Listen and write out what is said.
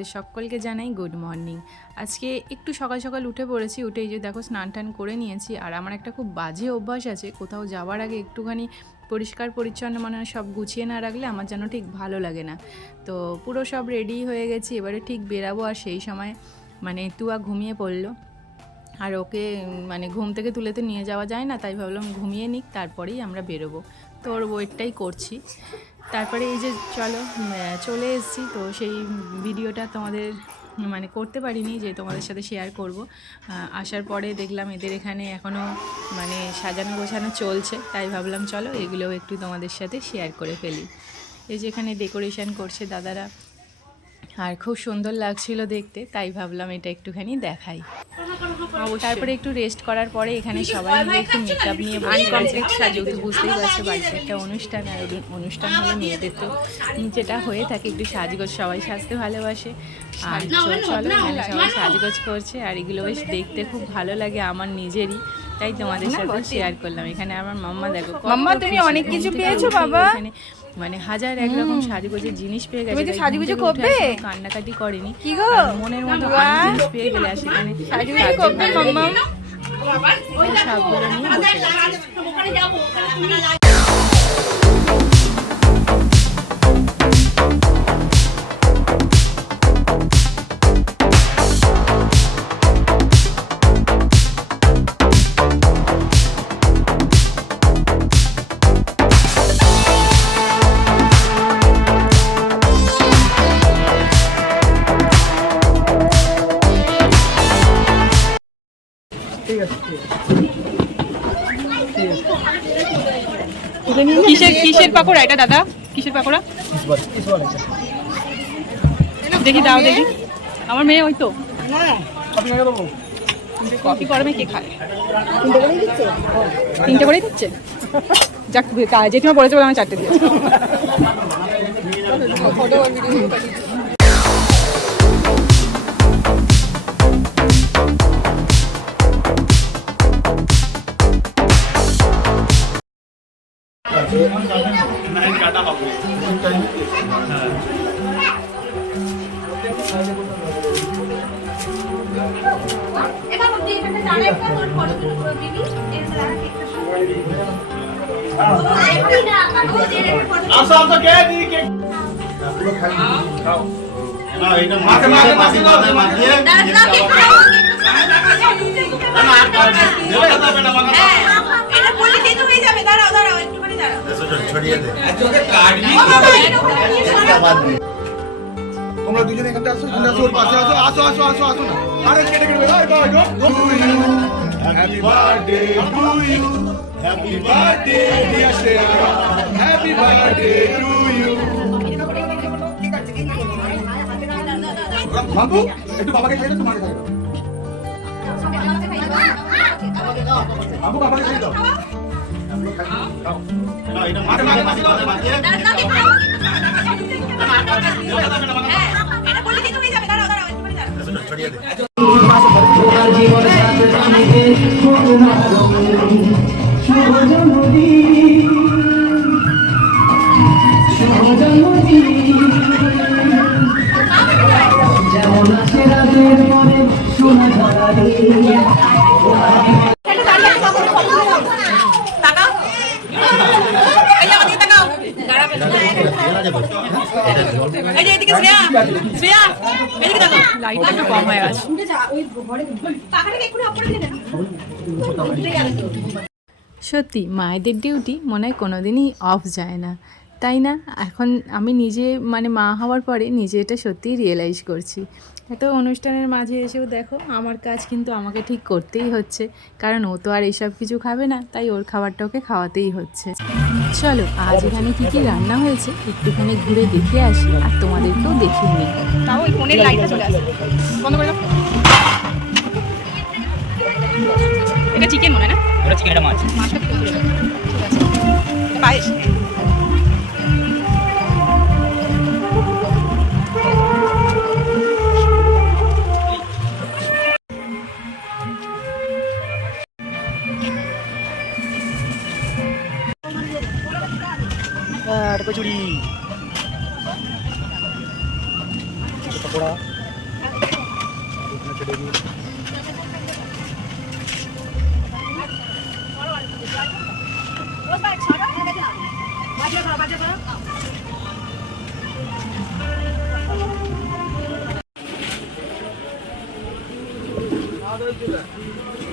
তোমাদের সকলকে জানাই গুড মর্নিং। আজকে একটু সকাল সকাল উঠে পড়েছি, উঠে এই যে দেখো স্নান টান করে নিয়েছি। আর আমার একটা খুব বাজে অভ্যাস আছে, কোথাও যাওয়ার আগে একটুখানি পরিষ্কার পরিচ্ছন্ন মানে সব গুছিয়ে না রাখলে আমার যেন ঠিক ভালো লাগে না। তো পুরো সব রেডি হয়ে গেছি, এবারে ঠিক বেরাবো। আর সেই সময় মানে তুয়া ঘুমিয়ে পড়লো, আর ওকে মানে ঘুম থেকে তুলে তো নিয়ে যাওয়া যায় না, তাই ভাবলাম ঘুমিয়ে নিক তারপরেই আমরা বেরোবো। তো ওর ওয়েটটাই করছি। তারপরে এই যে চলে এসেছি, তো সেই ভিডিওটা তোমাদের মানে করতে পারিনি যে তোমাদের সাথে শেয়ার করব। আসার পরে দেখলাম এদের এখানে এখনও মানে সাজানো গোছানো চলছে, তাই ভাবলাম চলো এগুলোও একটু তোমাদের সাথে শেয়ার করে ফেলি। এই যে এখানে ডেকোরেশন করছে দাদারা, আর খুব সুন্দর লাগছিল দেখতে, তাই ভাবলাম এটা একটুখানি দেখাই। তারপরে একটু রেস্ট করার পরে এখানে সবাই মিলে একটু মেকআপ নিয়ে কমপ্লিট সাজুগুজু, বুঝতেই পারছে বাড়িতে একটা অনুষ্ঠান, আর অনুষ্ঠান হলে মেয়েদের তো যেটা হয়ে থাকে একটু সাজগোজ, সবাই সাজতে ভালোবাসে। আর চলো এখানে সবাই সাজগোজ করছে, আর এগুলো বেশ দেখতে খুব ভালো লাগে আমার নিজেরই, তাই তোমাদের সাথে শেয়ার করলাম। এখানে আমার মাম্মা দেখো, মাম্মা তুমি অনেক কিছু পেয়েছো বাবা, এখানে মানে হাজার একরকম সাজগোজের জিনিস পেয়ে গেছে। সাজগোজ করবে, কান্নাকাটি করেনি, মনের মতো জিনিস পেয়ে গেলে আর সেখানে সাজগোজ করবে মাম্মা, সবগুলো নিয়ে বসে গেছে। কিসের পাকোড়া এটা দাদা, কিসের পাকোড়া দেখি, দাও দেখি। আমার মেয়ে ওই তো কফি গরমে কে খায়, তিনটে করেই দিচ্ছে। যাক যেটিমা বলেছে বলে আমি চারটে দিয়েছি। তোমরা দুজনে এখানে আসো, এখানে আসো, ওর পাশে আসো, আসো আসো আসো আসো না, আরে কেটে কেটে happy birthday to you, happy birthday dear Shreya, happy birthday to you. বাবু একটু বাবাকে খাই দাও, তোমাকে খাই দাও, বাবু বাবাকে খাই দাও। সত্যি মায়েদের ডিউটি মনে হয় কোনোদিনই অফ যায় না, তাই না? এখন আমি নিজে মানে মা হওয়ার পরে নিজে এটা সত্যিই রিয়েলাইজ করছি। এত অনুষ্ঠানের মাঝে এসেও দেখো আমার কাজ কিন্তু আমাকে ঠিক করতেই হচ্ছে, কারণ ও তো আর এইসব কিছু খাবে না, তাই ওর খাবারটা ওকে খাওয়াতেই হচ্ছে। চলো আজ এখানে কী কী রান্না হয়েছে একটুখানি ঘুরে দেখে আসি, আর তোমাদেরকেও দেখিয়ে নিই। তাও ওই ফোনের লাইটটা চলে আসে, বন্ধ করে দাও। এটা চিকেন মনে হয় না? ওটা চিকেন, এটা মাছ। মাছটা কি করে? ঠিক আছে, পায়েস। আর কচুরি, পকোড়া। Thank you.